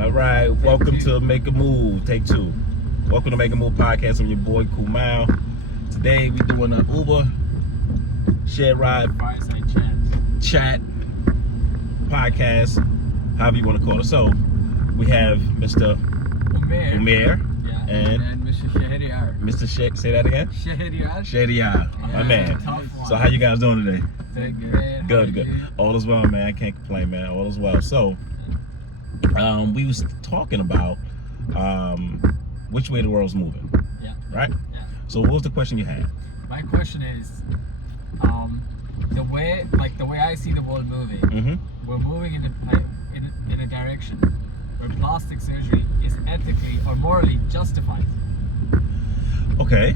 All right, welcome to Make a Move, take 2. Welcome to Make a Move podcast. I'm your boy Kumal. Today we doing an Uber share ride Fireside chat podcast, however you want to call it. So we have Mr. Umair and Mr. Shahriar. Mr. Say that again. Shahriar, my man. So how you guys doing today? Good. All is well, man. I can't complain, man. All is well. So we was talking about which way the world's moving. Yeah. Right? Yeah. So what was the question you had? My question is, the way I see the world moving, we're moving in a direction where plastic surgery is ethically or morally justified. Okay.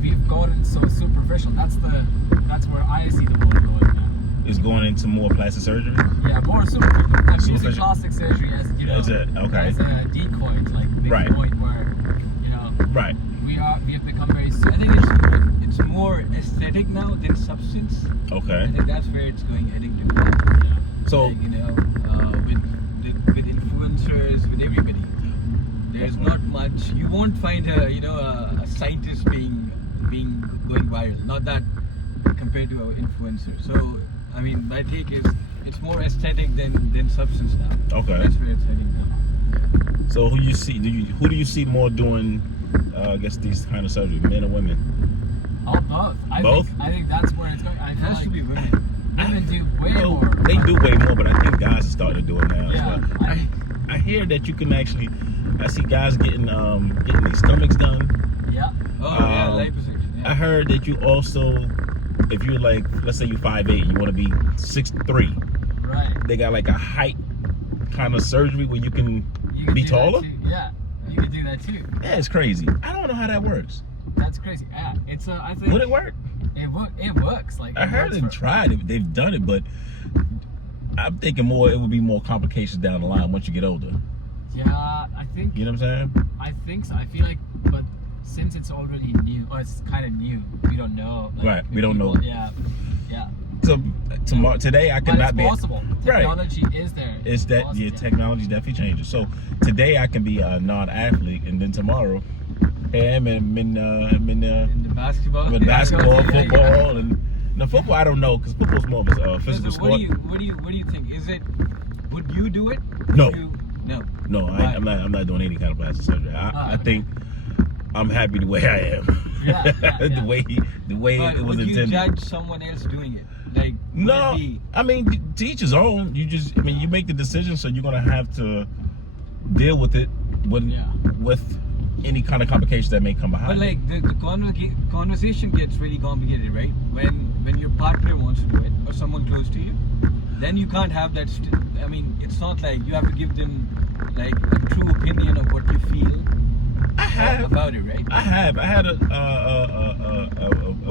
We've gotten so superficial. That's where I see the world going now. It's going into more plastic surgery? Yeah, more superficial. I'm using plastic surgery as as a decoy to make a point where Right. we have become very. I think it's more aesthetic now than substance. Okay. I think that's where it's heading to. So with influencers, with everybody, there's not much. You won't find a scientist going viral. Not that compared to an influencer. So I mean, my take is it's more aesthetic than substance now. Okay. That's where it's heading now. So who do you see more doing these kind of surgery, men or women? Oh, both. I think that's where it's going. It has to be women. Women do way more. They do way more, but I think guys are starting to do it now Yeah, as well. I hear that you can actually. I see guys getting their stomachs done. Yeah. Liposuction. Yeah. I heard that you also, if you're let's say you're 5'8", you want to be 6'3". Right. They got a height kind of surgery where you can be do taller. that too. Yeah, you can do that too. Yeah, it's crazy. I don't know how that works. That's crazy. Yeah, it's I think. Would it work? It works. I heard they've tried it. They've done it, but I'm thinking it would be more complications down the line once you get older. Yeah, I think. You know what I'm saying? I think so. I feel but since it's already new, or it's kind of new, we don't know. Right, we don't know. Yeah. So today I cannot be. Possible. Technology is there. It's that technology definitely changes. So today I can be a non-athlete, and then tomorrow, hey, I'm in the basketball. I'm in basketball, football, and the football I don't know because football's more of a physical sport. What do you think? Would you do it? No. No. I'm not doing any kind of plastic surgery. I think I'm happy the way I am. Yeah. the way but it was would intended. You judge someone else doing it? No, I mean, to each his own. You make the decision, so you're gonna have to deal with it with any kind of complications that may come behind. But the conversation gets really complicated, right? When your partner wants to do it or someone close to you, then you can't have that. I mean, it's not like you have to give them a true opinion of what you feel. About it, right? I had a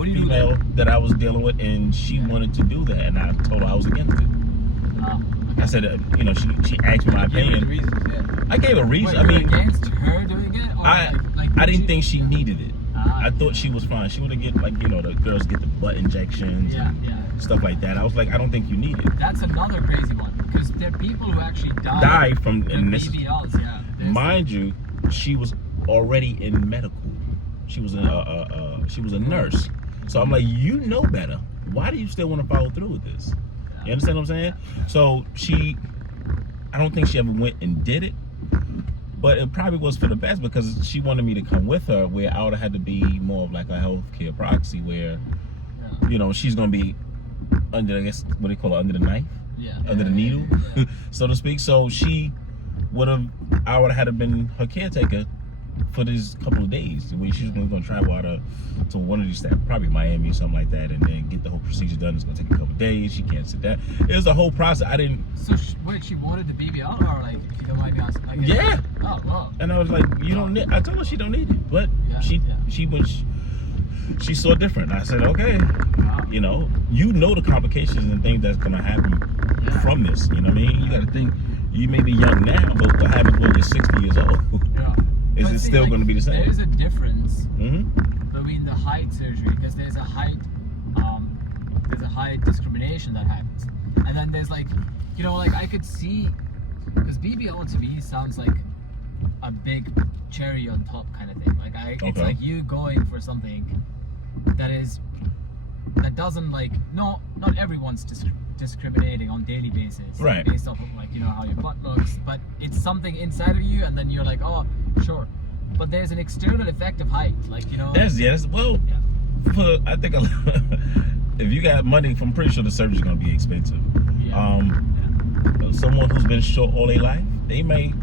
female that I was dealing with, and she wanted to do that, and I told her I was against it. I said, she asked me my opinion. I gave a reason. Wait, against her doing it? Or I didn't think she needed it. I thought she was fine. She want to get the girls get the butt injections and stuff like that. I was like, I don't think you need it. That's another crazy one because there are people who actually die from BBLs. Yeah. Mind you, she was already in medical. She was a nurse. So I'm like, you know better. Why do you still want to follow through with this? You understand what I'm saying? So I don't think she ever went and did it, but it probably was for the best because she wanted me to come with her, where I would have had to be more of a healthcare proxy, where she's gonna be under, I guess, what they call it, under the knife, under the needle, so to speak. So I would have had to been her caretaker for these couple of days, where she's going to travel out to one of these states, probably Miami or something like that, and then get the whole procedure done. It's going to take a couple of days. She can't sit down. It was a whole process. I didn't. So wait, she wanted the BBL, or if you don't mind me asking? Yeah. Oh wow. And I was like, you don't need. I told her she don't need it, but she saw different. I said, okay, you know the complications and things that's going to happen from this. You know what I mean? You got to think. You may be young now, but what happens when you're 60 years old? Yeah. Is it still going to be the same? There is a difference between the height surgery, because there's a height discrimination that happens, and then there's I could see Because BBL to me sounds like a big cherry on top kind of thing. Like it's Okay. like you going for something that doesn't like not everyone's discriminating on daily basis, Right. based off of like how your butt looks, but it's something inside of you, and then you're like, oh, sure. But there's an external effect of height, like That's well. Yeah. I think if you got money, I'm pretty sure the surgery's gonna be expensive. Yeah. Someone who's been short all their life, they may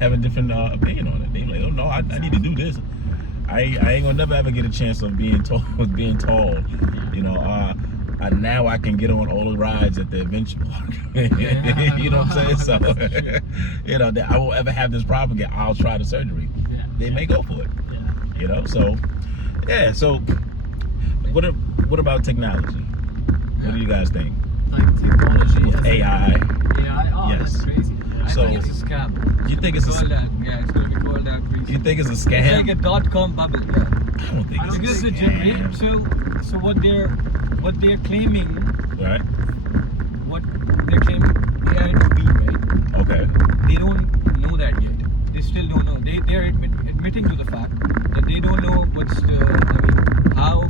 have a different opinion on it. They like, oh no, I need to do this. I ain't gonna never ever get a chance of being tall. Now I can get on all the rides at the adventure park. You know what I'm saying? So, that I won't ever have this problem again. I'll try the surgery. Yeah. They may go for it. Yeah. So, yeah. So, what about technology? What do you guys think? Like technology With as AI. AI. Oh, Yes. that's crazy. I So- think it's a scam. You think it's Called a, that. Yeah, it's gonna be called that. you think it's a It's scam? like a .com bubble. Yeah. I don't think I it's don't Because a the scam. so what they're claiming, Right. what they're claiming AI to be, right? Okay. They don't know that yet. They still don't know. They're admitting to the fact that they don't know how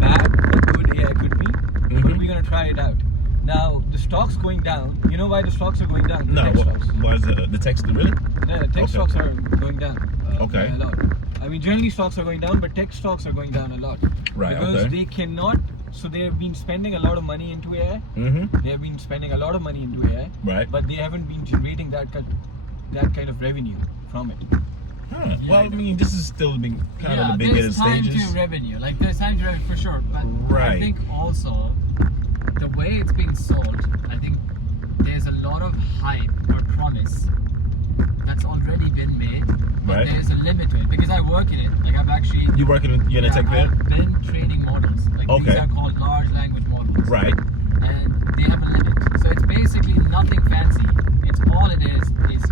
bad or good AI could be. But Mhm. we're gonna try it out. Now the stock's going down. You know why the stocks are going down? The No. tech stocks. Why is the text really? Yeah, tech Okay. stocks are going down. Okay. A lot. I mean, generally stocks are going down, but tech stocks are going down a lot. Right, Because okay. they cannot. So they have been spending a lot of money into AI. Mm-hmm. They have been spending a lot of money into AI, Right. but they haven't been generating that kind of revenue from it. Huh. Well, I mean, this is still being kind of the beginning there's time stages. to revenue. Like there's time to revenue for sure. But I Right. think also the way it's being sold, I think there's a lot of hype or promise that's already been made. But Right. there's a limit to it. Because I work in it. Like I've actually You working in a tech field? I've been training models. Like Okay. these are called large language models. Right. And they have a limit. So it's basically nothing fancy. It's all it is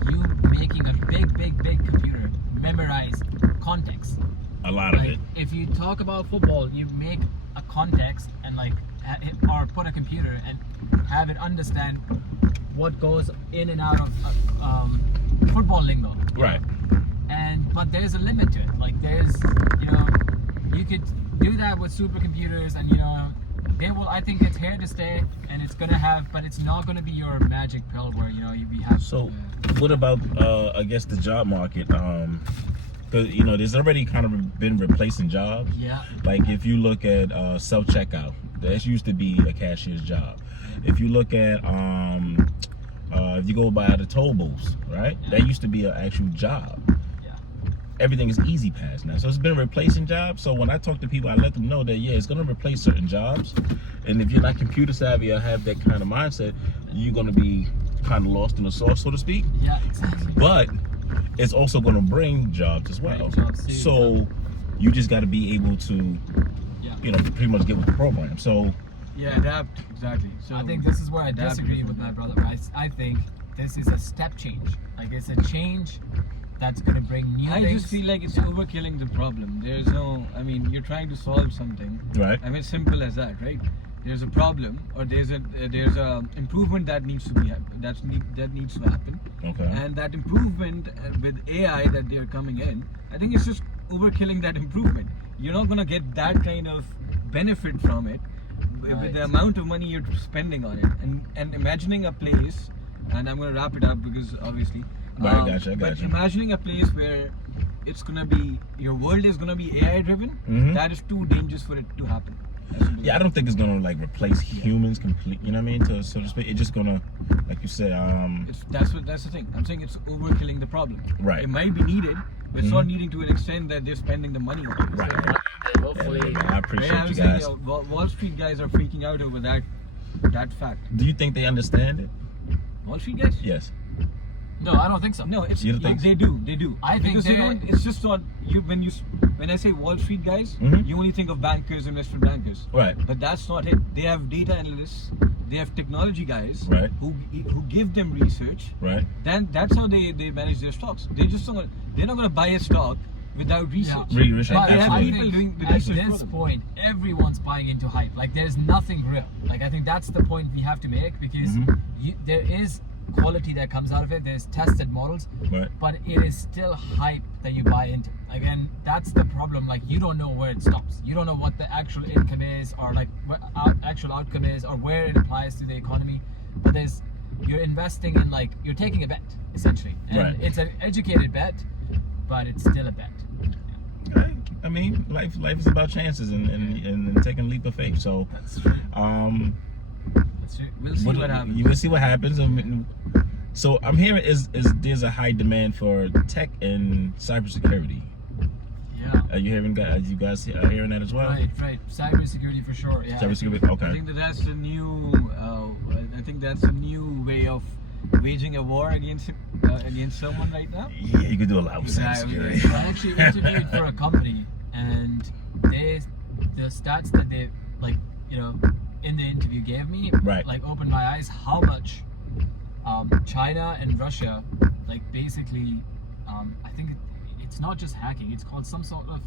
you making a big computer memorize context. A lot of Like it. if you talk about football, you make a context and or put a computer and have it understand what goes in and out of football lingo. Right. But there's a limit to it. Like there's you could do that with supercomputers, and they will. I think it's here to stay, and it's gonna have, but it's not gonna be your magic pill where we have. So, what about I guess the job market? Because there's already kind of been replacing jobs. Yeah. Like if you look at self checkout, that used to be a cashier's job. If you look at if you go by the toll booths, right? Yeah. That used to be an actual job. Yeah. Everything is easy pass now, so it's been replacing jobs. So when I talk to people, I let them know that it's going to replace certain jobs, and if you're not computer savvy or have that kind of mindset, you're going to be kind of lost in the sauce, so to speak. Yeah. Exactly. But it's also going to bring jobs as well. Bring jobs too, So you just got to be able to, Yeah. pretty much get with the program. So Yeah, adapt exactly. So I think this is where I adapt disagree it. with my brother. I think this is a step change. Like it's a change that's gonna bring new I things. just feel like it's Yeah. overkilling the problem. There's no. I mean, you're trying to solve something. right, I mean, it's simple as that, right? There's a problem, or there's a improvement that needs to be that needs to happen, okay, and that improvement with AI that they're coming in, I think it's just overkilling that improvement. You're not gonna get that kind of benefit from it Right. with the amount of money you're spending on it, and imagining a place, and I'm gonna wrap it up because obviously, Right, I gotcha. but imagining a place where it's gonna be your world is gonna be AI driven, Mhm. that is too dangerous for it to happen. yeah, I don't think it's gonna like replace humans completely. You know what I mean? So to speak, it's just gonna, like you said, That's the thing. I'm saying it's overkilling the problem. Right. It might be needed, but it's not Mhm. needing to an extent that they're spending the money on it. right. And hopefully, I appreciate I you was saying, guys. Wall Street guys are freaking out over that fact. Do you think they understand it? Wall Street guys? Yes. no, I don't think so. No, it's You don't think so? they do. I think because they- don't. It's just not you when I say Wall Street guys, Mhm. you only think of bankers, investment bankers. Right. But that's not it. They have data analysts. They have technology guys Right. who give them research. Right. Then that's how they manage their stocks. They're not gonna buy a stock without research. Yeah. Research, But they have I absolutely. people think doing the at research for this them. point, everyone's buying into hype. Like there's nothing real. Like I think that's the point we have to make because Mhm. there is quality that comes out of it. There's tested models, Right. but it is still hype that you buy into. Again, that's the problem. Like, you don't know where it stops. You don't know what the actual income is, or like what actual outcome is, or where it applies to the economy. But you're investing in, like, you're taking a bet essentially, and Right. it's an educated bet, but it's still a bet. Right. I mean, life is about chances and taking a leap of faith. So, That's true. That's true. We'll see what happens. You will see what happens. So I'm hearing is there's a high demand for tech and cybersecurity. Yeah. Are you guys hearing that as well? Right. Cybersecurity for sure. Yeah. Cybersecurity. I Okay. think that's the new. I think that's a new way of waging a war against someone right now. Yeah, you could do a lot with Exactly. cybersecurity. I actually interviewed for a company, and the stats that they, like, you know, in the interview gave me, Right. like, opened my eyes how much China and Russia, like, basically, I think it's not just hacking, it's called some sort of,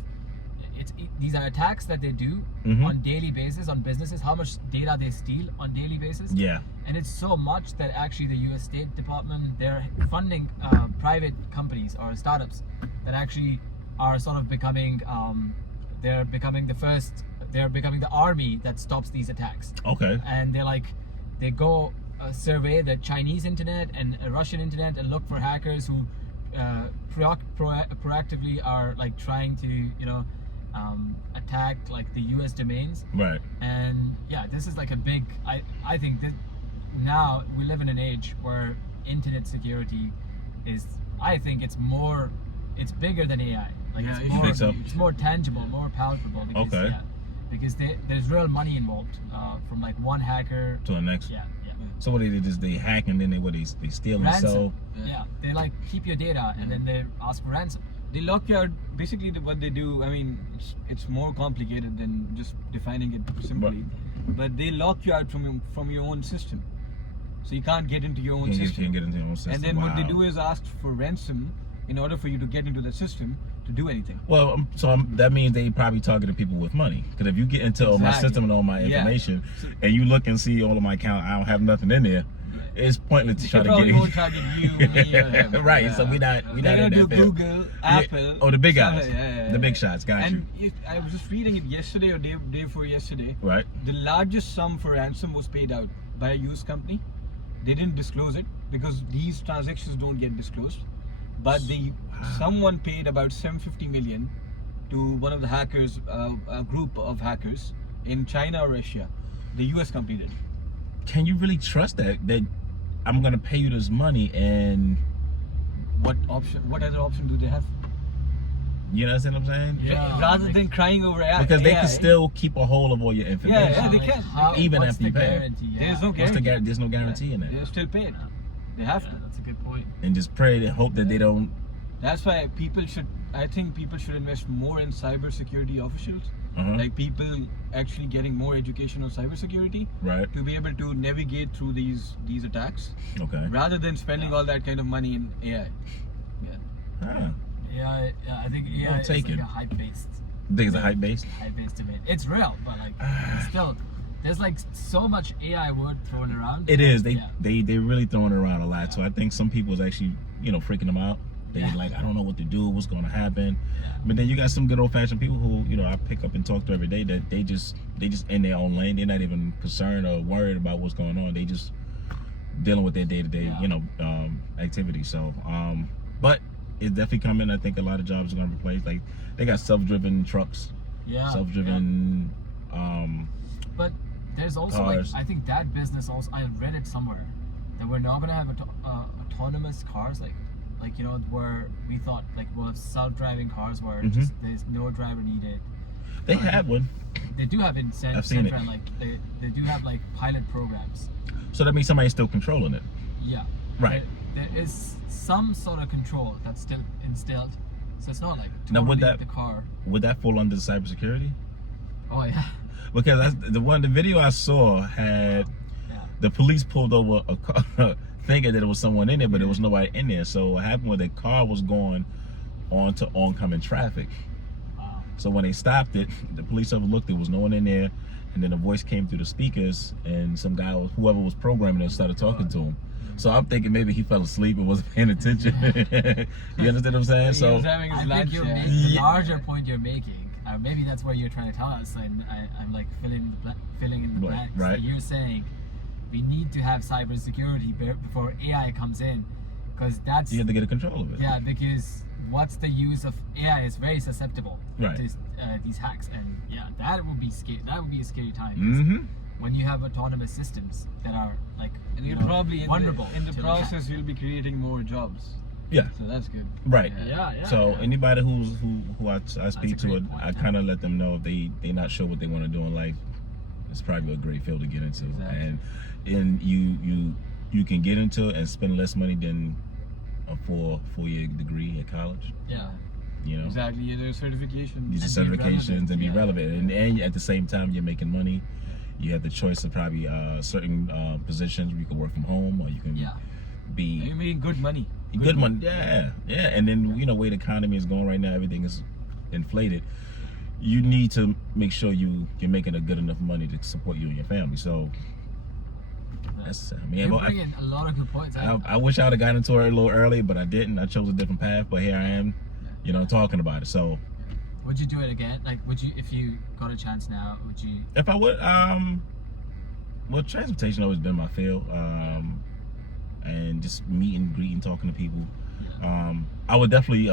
these are attacks that they do Mhm. on daily basis on businesses, how much data they steal on daily basis. Yeah. And it's so much that actually the US State Department, they're funding private companies or startups that actually are sort of becoming, they're becoming the army that stops these attacks. Okay. And they go survey the Chinese internet and Russian internet and look for hackers who proactively are, like, trying to, you know, attack, like, the US domains. Right. And yeah, this is like a big, I think that now we live in an age where internet security is, I think it's bigger than AI. Like, Yeah, it's you more, think so? it's more tangible, more palpable, because, Okay. yeah, because there's real money involved, from, like, one hacker. To the next. Yeah. So what they hack and then they steal and sell. Ransom. Yeah, they, like, keep your data and then they ask for ransom. They lock you out. Basically, what they do, I mean, it's more complicated than just defining it simply. But they lock you out from your own system, so you can't get into your own system. Can't get into your own system. And then what they Wow. do is ask for ransom in order for you to get into the system to do anything. Well, that means they probably targeting people with money. Because if you get into all my Exactly. system and all my Yeah. information, and you look and see all of my account, I don't have nothing in there. It's pointless to try They to probably get won't target you, me, or him. Right. Yeah. So we not They're in gonna do that field. Google, Yeah. Apple. Oh, the big stuff guys. like- yeah. The big shots. Got you. And I was just reading it yesterday or day before yesterday. Right. The largest sum for ransom was paid out by a US company. They didn't disclose it because these transactions don't get disclosed. But someone paid about 750 million to one of the hackers, a group of hackers in China or Russia. The US company did. Can you really trust that I'm gonna pay you this money and What other option do they have? you know what I'm saying? Yeah. Rather like- than crying over AI. Because they AI, can still keep a hold of all your information. Yeah, they like, can. how- Even what's after you the pay. guarantee? Yeah. There's no What's guarantee. there's no guarantee in They're that. still paid. They have Yeah, to. that's a good point. And just pray and hope that they don't. That's why I think people should invest more in cybersecurity officials. Uh-huh. Like people actually getting more education on cybersecurity Right. to be able to navigate through these attacks Okay. rather than spending all that kind of money in AI. Yeah. Ah. Yeah, I think I'll it's take like it. a hype-based Think it's a hype base. debate. It's real, but, like, still, there's, like, so much AI word thrown around. It is. Yeah. They really throwing it around a lot. So I think some people is actually, freaking them out. They Yeah. like, I don't know what to do, what's gonna happen. Yeah. But then you got some good old fashioned people who, I pick up and talk to every day that they just in their own lane. They're not even concerned or worried about what's going on. They just dealing with their day to day, Yeah. activity. So but it's definitely coming. I think a lot of jobs are gonna replace. Like they got self-driven trucks, Yeah. self-driven But there's also, cars. like, I think that business also, I read it somewhere, that we're now gonna have autonomous cars, like, where we thought, like, we'll have self-driving cars where Mhm. just there's no driver needed. they have one. They do have in I've seen it. like, they do have, like, pilot programs. So that means somebody's still controlling it. Yeah. Right. There is some sort of control that's still instilled. So it's not like Now, would totally that- the car. Would that fall under cybersecurity? Oh yeah. Because the video I saw had Yeah. the police pulled over a car thinking that it was someone in there, but there was nobody in there. So what happened was the car was going onto oncoming traffic. Wow. So when they stopped it, the police overlooked, there was no one in there, and then a voice came through the speakers, and some guy, whoever was programming it, started talking to him. So I'm thinking maybe he fell asleep and wasn't paying attention. You understand what I'm saying? He So was having his I think lunch. you're Yeah. making the Yeah. larger point you're making. Maybe that's what you're trying to tell us, and I'm like filling in the Right, blanks. right. So you're saying we need to have cybersecurity before AI comes in, because that's you have to get a control of it. yeah. Because what's the use of AI? Is very susceptible Right. to these hacks, and yeah, that would be scary. That would be a scary time. 'Cause Mm-hmm. when you have autonomous systems that are like And you you're know, probably vulnerable in the to process you'll be creating more jobs. Yeah. So that's good. Right. Yeah. So yeah. anybody who I speak a to, great point, I yeah. kind of let them know if they're not sure what they want to do in life. It's probably a great field to get into, Exactly. and you can get into it and spend less money than a four-year degree at college. Yeah. You know, Exactly. Yeah, there's certification. these And are be certifications relevant, and be yeah. relevant, and at the same time you're making money. You have the choice of probably certain positions where you can work from home, or you can Yeah. be You're making good money. good money. Yeah. And then way the economy is going right now, everything is inflated. You need to make sure you're making a good enough money to support you and your family. So that's You bring in a lot of good points. I wish I would have gotten into it a little earlier, but I didn't. I chose a different path, but here I am, talking about it. So Would you do it again? Like, would you, if you got a chance now, would you? if I would, well, transportation always been my field, and just meeting, greeting, talking to people. I would definitely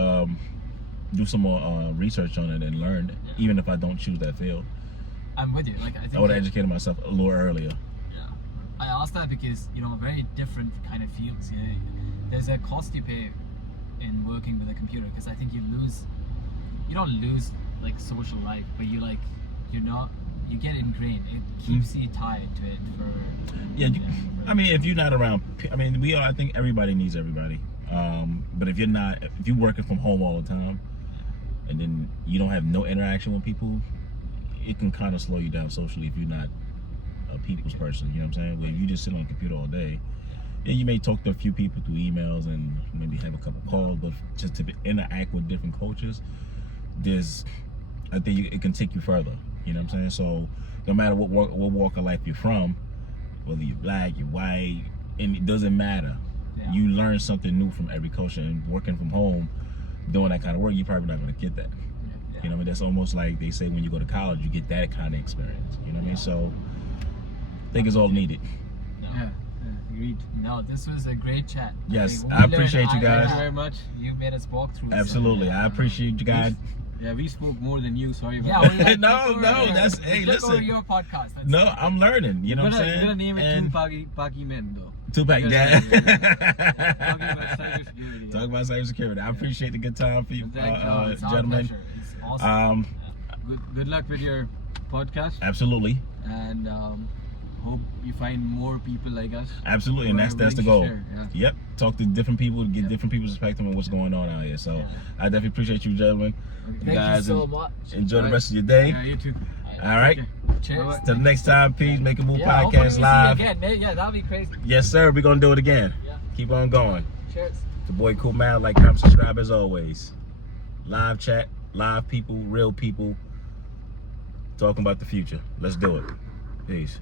do some more research on it and learn, even if I don't choose that field. I'm with you. Like, I think I would have educated myself a little earlier. Yeah. I asked that because very different kind of fields. There's a cost you pay in working with a computer, because I think you don't lose like social life, but you get ingrained. It keeps you tied to it for. Yeah, I mean, if you're not around, I think everybody needs everybody. But if you're working from home all the time, and then you don't have no interaction with people, it can kind of slow you down socially if you're not a people's person. You know what I'm saying? Where if you just sit on the computer all day, yeah, you may talk to a few people through emails and maybe have a couple calls, but just to interact with different cultures, I think it can take you further. You know what I'm saying? So no matter what walk of life you're from, whether you're black, you're white, and it doesn't matter. Yeah. You learn something new from every culture, and working from home, doing that kind of work, you're probably not going to get that. Yeah. You know what I mean? That's almost like they say when you go to college, you get that kind of experience. You know what I mean? So I think it's all needed. No. Yeah. Agreed. No, this was a great chat. Yes, We I learned- appreciate you guys. Thank you very much. You made us walk through. Absolutely. I appreciate you guys. Yeah, we spoke more than you. Sorry Yeah, about we that. No, that's, hey, we took over listen. your podcast. That's No, I'm learning. You know what I'm saying? You gotta name it And Paki Men though. Tupac, Yeah. yeah. Talking about cybersecurity. Talking about cybersecurity. I appreciate the good time for you, It's our gentlemen. pleasure. It's awesome. Good luck with your podcast, Absolutely. and hope you find more people like us. Absolutely, and who are that's the willing goal. to share, yeah. Yep, talk to different people to get Yeah. different people's perspective on what's going on out here. So Yeah. I definitely appreciate you, gentlemen. Thank guys, you so much. Enjoy the Right. rest of your day. Yeah, you too. All right. Okay. Cheers. Bye-bye. Till the next time, peace. Make a Move Yeah, hopefully we podcast see you live. again. Yeah, that'll be crazy. Yes, sir. We're gonna do it again. Yeah. Keep on going. Cheers. The boy Cool Man, like, comment, subscribe as always. Live chat, live people, real people, talking about the future. Let's do it. Peace.